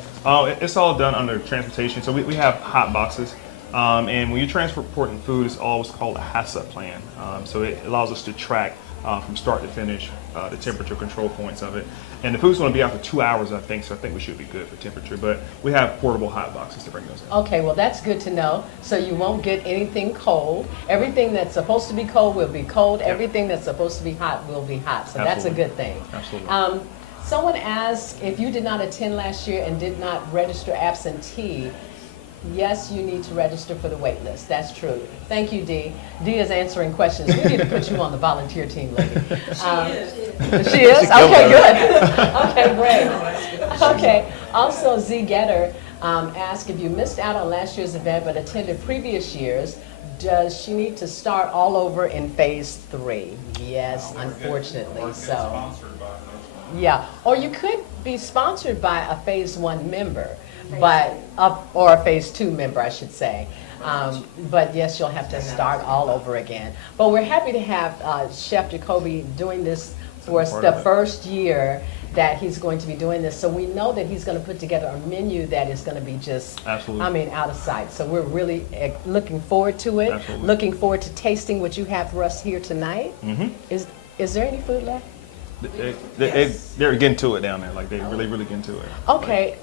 It's all done under transportation. So we have hot boxes. And when you're transporting food, it's always called a HACCP plan. So it allows us to track from start to finish the temperature control points of it. And the food's going to be out for 2 hours, I think, so I think we should be good for temperature. But we have portable hot boxes to bring those in. Okay, well, that's good to know. So you won't get anything cold. Everything that's supposed to be cold will be cold. Yep. Everything that's supposed to be hot will be hot. So that's a Absolutely. good thing. Absolutely. Someone asked if you did not attend last year and did not register absentee. Yes, you need to register for the wait list. That's true. Thank you, Dee. Dee is answering questions. We need to put you on the volunteer team, lady. She is? Okay, good. Okay, great. Okay. Also, Z Getter asked if you missed out on last year's event but attended previous years, does she need to start all over in phase 3? Yes, unfortunately. So, yeah. Or you could be sponsored by a phase 1 member. Or a phase 2 member, I should say. But yes, you'll have to start all over again. But we're happy to have Chef Jacoby doing this for us the first year that he's going to be doing this. So we know that he's going to put together a menu that is going to be just, Absolutely. out of sight. So we're really looking forward to it. Absolutely. Looking forward to tasting what you have for us here tonight. Mm-hmm. Is there any food left? They're getting to it down there. Like, they really getting to it. Okay,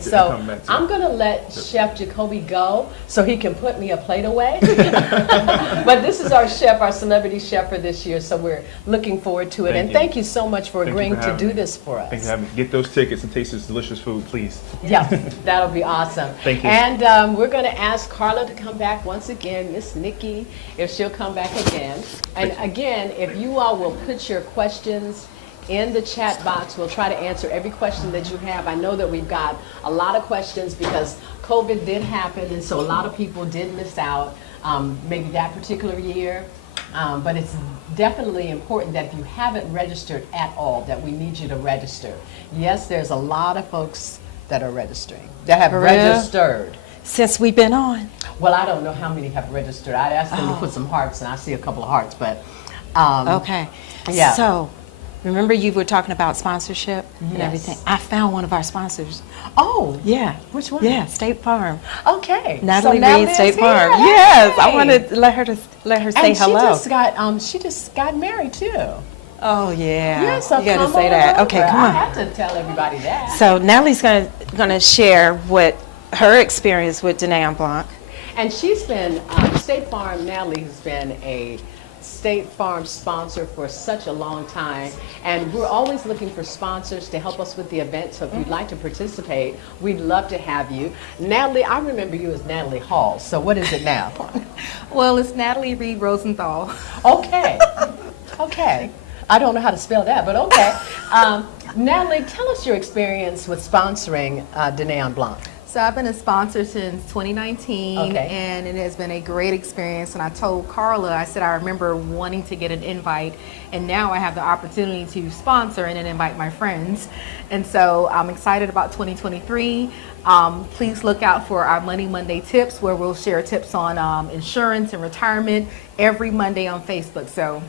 so come back to I'm it. gonna let Chef Jacoby go so he can put me a plate away. But this is our chef, our celebrity chef for this year, so we're looking forward to it. Thank And you. thank you so much for Thank you agreeing for to having do me. this for us. Thanks for having me. Get those tickets and taste this delicious food, please. Yeah, that'll be awesome. Thank you. And we're going to ask Carla to come back once again, Miss Nikki, if she'll come back again. And again, if you all will put your questions in the chat box, we'll try to answer every question that you have. I know that we've got a lot of questions because COVID did happen, and so a lot of people did miss out, maybe that particular year. But it's definitely important that if you haven't registered at all, that we need you to register. Yes, there's a lot of folks that are registering, that have For real? registered. Since we've been on. Well, I don't know how many have registered. I'd ask them to put some hearts, and I see a couple of hearts, but Okay. yeah. So, remember you were talking about sponsorship and Yes. everything? I found one of our sponsors. Oh, Yeah. which one? Yeah, State Farm. Okay. Natalie so Reed, State is Farm. here. Yes, I Hey. wanted to let her say And hello. she just got married too. Oh yeah. Yeah, so you gotta come say on that. over. Okay, come I on. have to tell everybody that. So Natalie's gonna share what her experience with En Blanc. And she's been, State Farm, Natalie has been a State Farm sponsor for such a long time, and we're always looking for sponsors to help us with the event. So if you'd like to participate, we'd love to have you. Natalie, I remember you as Natalie Hall. So what is it now? Well, it's Natalie Reed Rosenthal. Okay. Okay. I don't know how to spell that, but okay. Natalie, tell us your experience with sponsoring Dîner en Blanc. So I've been a sponsor since 2019, Okay. and it has been a great experience. And I told Carla, I said I remember wanting to get an invite, and now I have the opportunity to sponsor and then invite my friends. And so I'm excited about 2023. Please look out for our Money Monday tips, where we'll share tips on insurance and retirement every Monday on Facebook. So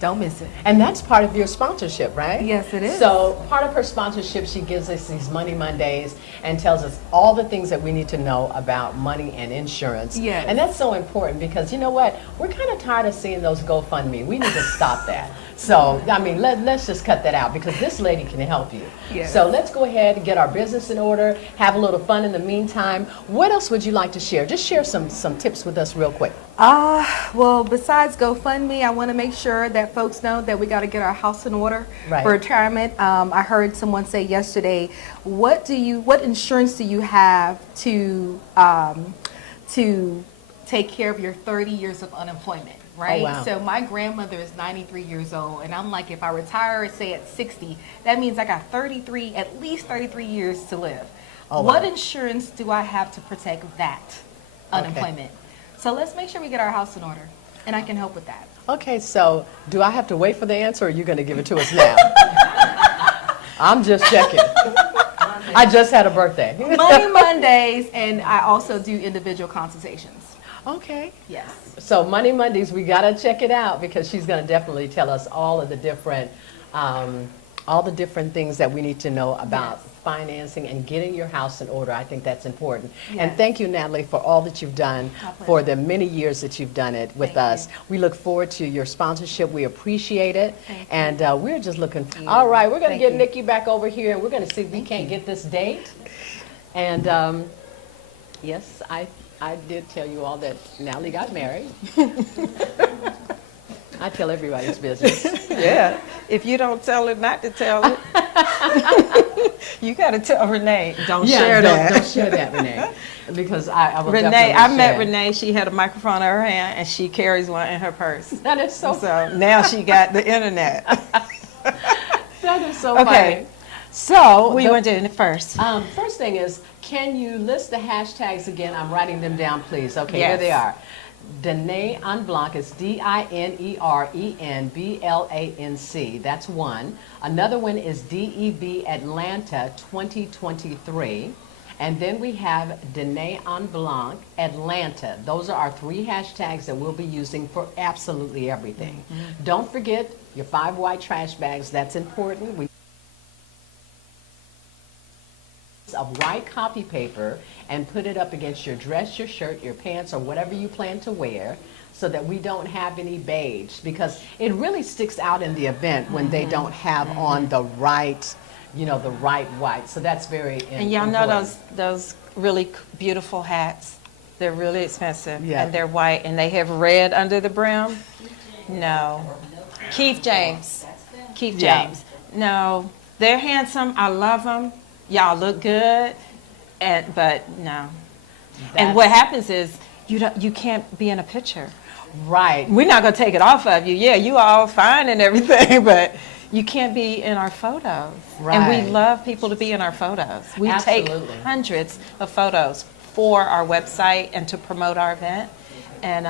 don't miss it. And that's part of your sponsorship, right? Yes, it is. So part of her sponsorship, she gives us these Money Mondays and tells us all the things that we need to know about money and insurance. Yes. And that's so important because you know what? We're kind of tired of seeing those GoFundMe. We need to stop that. So, I mean, let's just cut that out because this lady can help you. Yes. So let's go ahead and get our business in order, have a little fun in the meantime. What else would you like to share? Just share some tips with us real quick. Well, besides GoFundMe, I want to make sure that folks know that we got to get our house in order Right. for retirement. I heard someone say yesterday, what insurance do you have to take care of your 30 years of unemployment? Right? Oh, wow. So my grandmother is 93 years old, and I'm like, if I retire, say at 60, that means I got at least 33 years to live. Oh, What wow. insurance do I have to protect that unemployment? So let's make sure we get our house in order, and I can help with that. Okay, so do I have to wait for the answer or are you going to give it to us now? I'm just checking. I just had a birthday. Money Mondays, and I also do individual consultations. Okay. Yes. So Money Mondays, we got to check it out because she's going to definitely tell us all the different things that we need to know about financing and getting your house in order. I think that's important. And Yes. thank you, Natalie, for all that you've done My pleasure. for the many years that you've done it with Thank us. We look forward to your sponsorship. We appreciate it. Thank you. And we're just looking. All right, we're going to Thank get you. Nikki back over here and we're going to see if we can't get this date. And yes, I did tell you all that Natalie got married. I tell everybody's business. Yeah, if you don't tell her not to tell it, you got to tell Renee. Don't share that. Don't share that, Renee. Because I will Renee, definitely I met share. Renee. She had a microphone in her hand, and she carries one in her purse. That is so So now she got the internet. That is so Okay. funny. So, We went to it first. first thing is, can you list the hashtags again? I'm writing them down, please. Okay, here Yes. they are. Dîner en Blanc is DINERENBLANC. That's one. Another one is DEB Atlanta 2023. And then we have Dîner en Blanc Atlanta. Those are our three hashtags that we'll be using for absolutely everything. Don't forget your 5 white trash bags. That's important. We of white copy paper and put it up against your dress, your shirt, your pants, or whatever you plan to wear so that we don't have any beige because it really sticks out in the event when they don't have on the right, the right white. So that's very important. And y'all know those really beautiful hats. They're really expensive, Yeah. and they're white, and they have red under the brim. No. Keith James. Keith Yeah. James. No. They're handsome. I love them. Y'all look good, but no. And what happens is you can't be in a picture. Right. We're not gonna take it off of you. Yeah, you all fine and everything, but you can't be in our photos. And Right. we love people to be in our photos. We take Absolutely. hundreds of photos for our website and to promote our event. And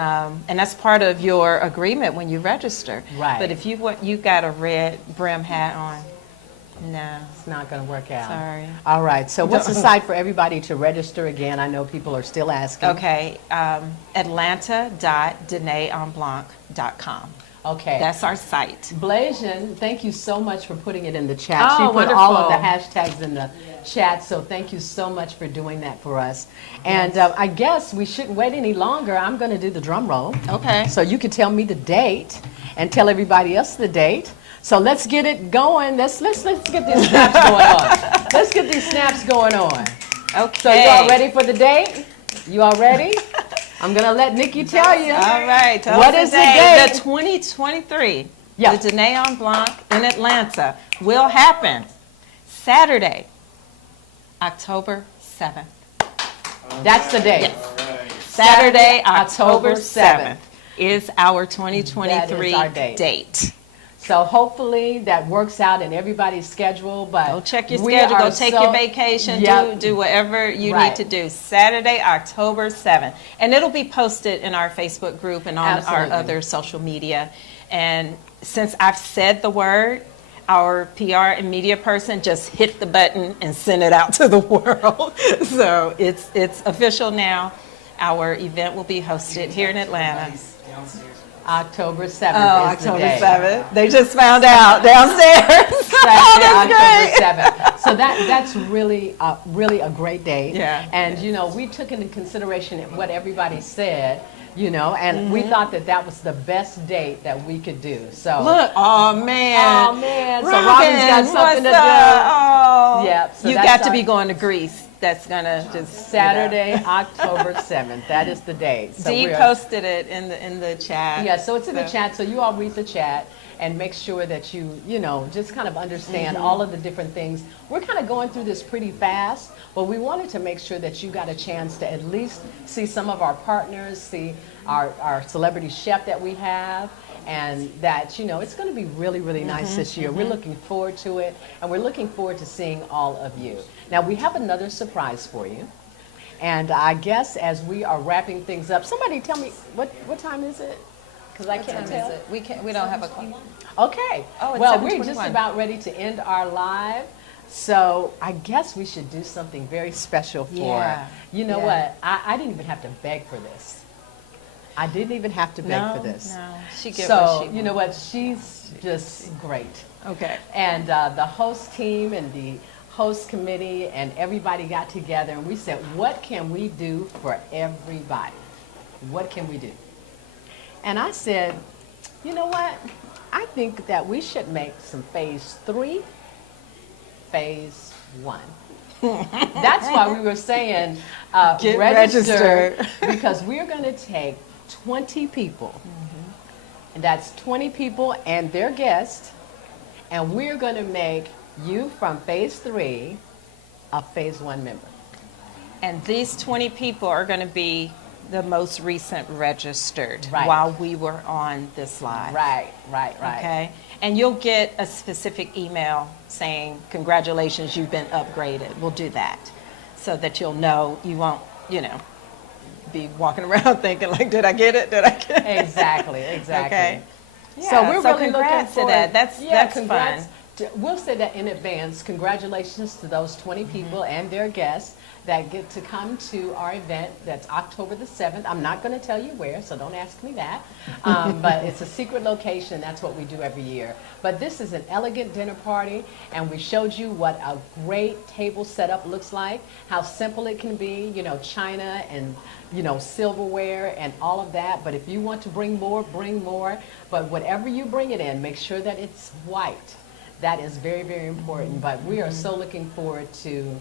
that's part of your agreement when you register. Right. But if you got a red brim hat on, no. It's not going to work out. Sorry. All right. So what's the site for everybody to register again? I know people are still asking. Okay, atlanta.dinerenblanc.com. Okay. That's our site. Blasian, thank you so much for putting it in the chat. Oh, She put all of the wonderful. hashtags in the chat, so thank you so much for doing that for us. And I guess we shouldn't wait any longer. I'm going to do the drum roll. Okay. So you can tell me the date and tell everybody else the date. So let's get it going. Let's get these snaps going on. Let's get these snaps going on. Okay. So you all ready for the date? You all ready? I'm going to let Nikki tell you. All right. Tell What us is the date. date? The 2023, Yeah. the Dene En Blanc in Atlanta will happen Saturday, October 7th. That's the date. Saturday, October October 7th 7th. is our That 2023 is our date. date. So hopefully that works out in everybody's schedule. But Go check your we schedule, are go take so- your vacation, Yep. do whatever you Right. need to do. Saturday, October 7th. And it'll be posted in our Facebook group and on Absolutely. our other social media. And since I've said the word, our PR and media person just hit the button and sent it out to the world. So it's official now. Our event will be hosted here in Atlanta. October 7th Oh, is the October day. 7th. They just found out downstairs. Saturday, Oh, that's October great. 7th. So that's really a great date. Yeah. And you know, we took into consideration what everybody said, you know, and we thought that was the best date that we could do. So Look, oh man. Oh, man. So Robin's got something to do. Oh. Yep, so you that's got to our- be going to Greece. That's gonna just Saturday, October 7th. That is the date. So Dee we're- posted it in the chat. Yeah, so it's in the chat, so you all read the chat and make sure that you know, just kind of understand all of the different things. We're kind of going through this pretty fast, but we wanted to make sure that you got a chance to at least see some of our partners, see our celebrity chef that we have, and that, you know, it's going to be really, really nice this year. We're looking forward to it, and we're looking forward to seeing all of you. Now, we have another surprise for you. And I guess as we are wrapping things up, somebody tell me, what time is it? Because I can't tell. We don't have a clock. Okay. Oh, it's well, we're just 7:21. about ready to end our live. So I guess we should do something very special for, Yeah. you know Yeah. what? I didn't even have to beg for this. I didn't even have to beg for this. No, she get So, what she you know what? She's just great. Okay. And the host team and the host committee and everybody got together and we said, what can we do for everybody? What can we do? And I said, you know what? I think that we should make some phase 3, phase 1. That's why we were saying Get register registered. because we're going to take 20 people. And that's 20 people and their guests. And we're going to make you from phase 3 a phase 1 member. And these 20 people are going to be the most recent registered Right. while we were on this live. Right. Okay. And you'll get a specific email saying, congratulations, you've been upgraded. We'll do that so that you'll know, you won't, you know, be walking around thinking like, did I get it? Did I get it? Exactly. Okay. So we're really congrats looking to that. forward- That's congrats fun. We'll say that in advance. Congratulations to those 20 people and their guests that get to come to our event. That's October the 7th. I'm not going to tell you where, so don't ask me that. But it's a secret location. That's what we do every year. But this is an elegant dinner party, and we showed you what a great table setup looks like, how simple it can be, you know, china and, you know, silverware and all of that. But if you want to bring more, bring more. But whatever you bring it in, make sure that it's white. That is very, very important. But we are so looking forward to,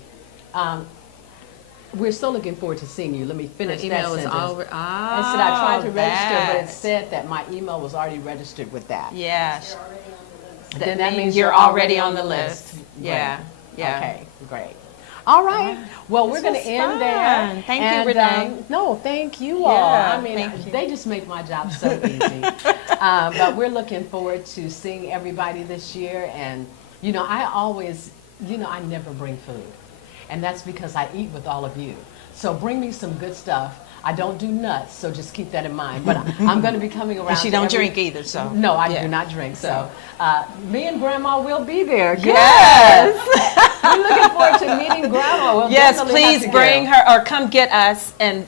seeing you. Let me finish that sentence. I said I tried to register, but it said that my email was already registered with that. Yeah. Then that means you're already on the list. Yeah. Right. Yeah. Okay, great. All right. Well, we're This going to was end fun. there. Thank you, And, Renee. no, thank you all. Yeah, I mean, thank you. they just make my job so easy. But we're looking forward to seeing everybody this year. And, you know, I always, you know, I never bring food. And that's because I eat with all of you. So bring me some good stuff. I don't do nuts, so just keep that in mind. But I'm going to be coming around. And she to don't every- drink either, so. No, I Yeah. do not drink. So me and Grandma will be there. Good. Yes. We're looking forward to meeting Grandma. We'll Yes, definitely have please to bring go. her or come get us and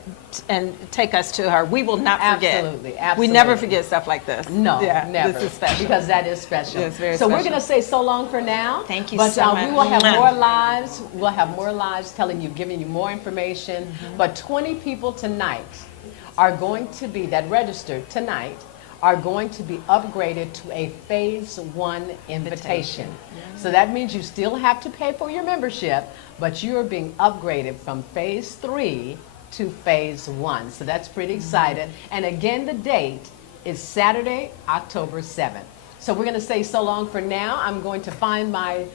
take us to her. We will not forget. Absolutely, We never absolutely. forget stuff like this. No, Yeah, never. This is special. Because that is special. It's very so we're special. going to say so long for now. Thank you but, so much. we will have Mwah. more lives. We'll have more lives telling you, giving you more information. Mm-hmm. But 20 people tonight are going to be, that registered tonight, are going to be upgraded to a phase 1 invitation. So that means you still have to pay for your membership, but you are being upgraded from phase 3 to phase 1. So that's pretty exciting. And again, the date is Saturday, October 7th. So we're going to say so long for now. I'm going to find my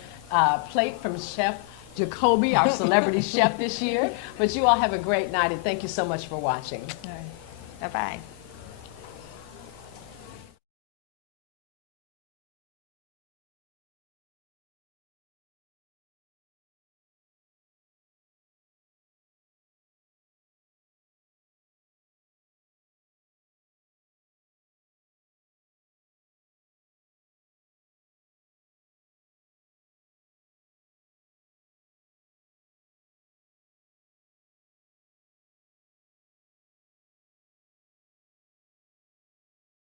plate from Chef Jacoby, our celebrity chef this year. But you all have a great night, and thank you so much for watching. Bye-bye.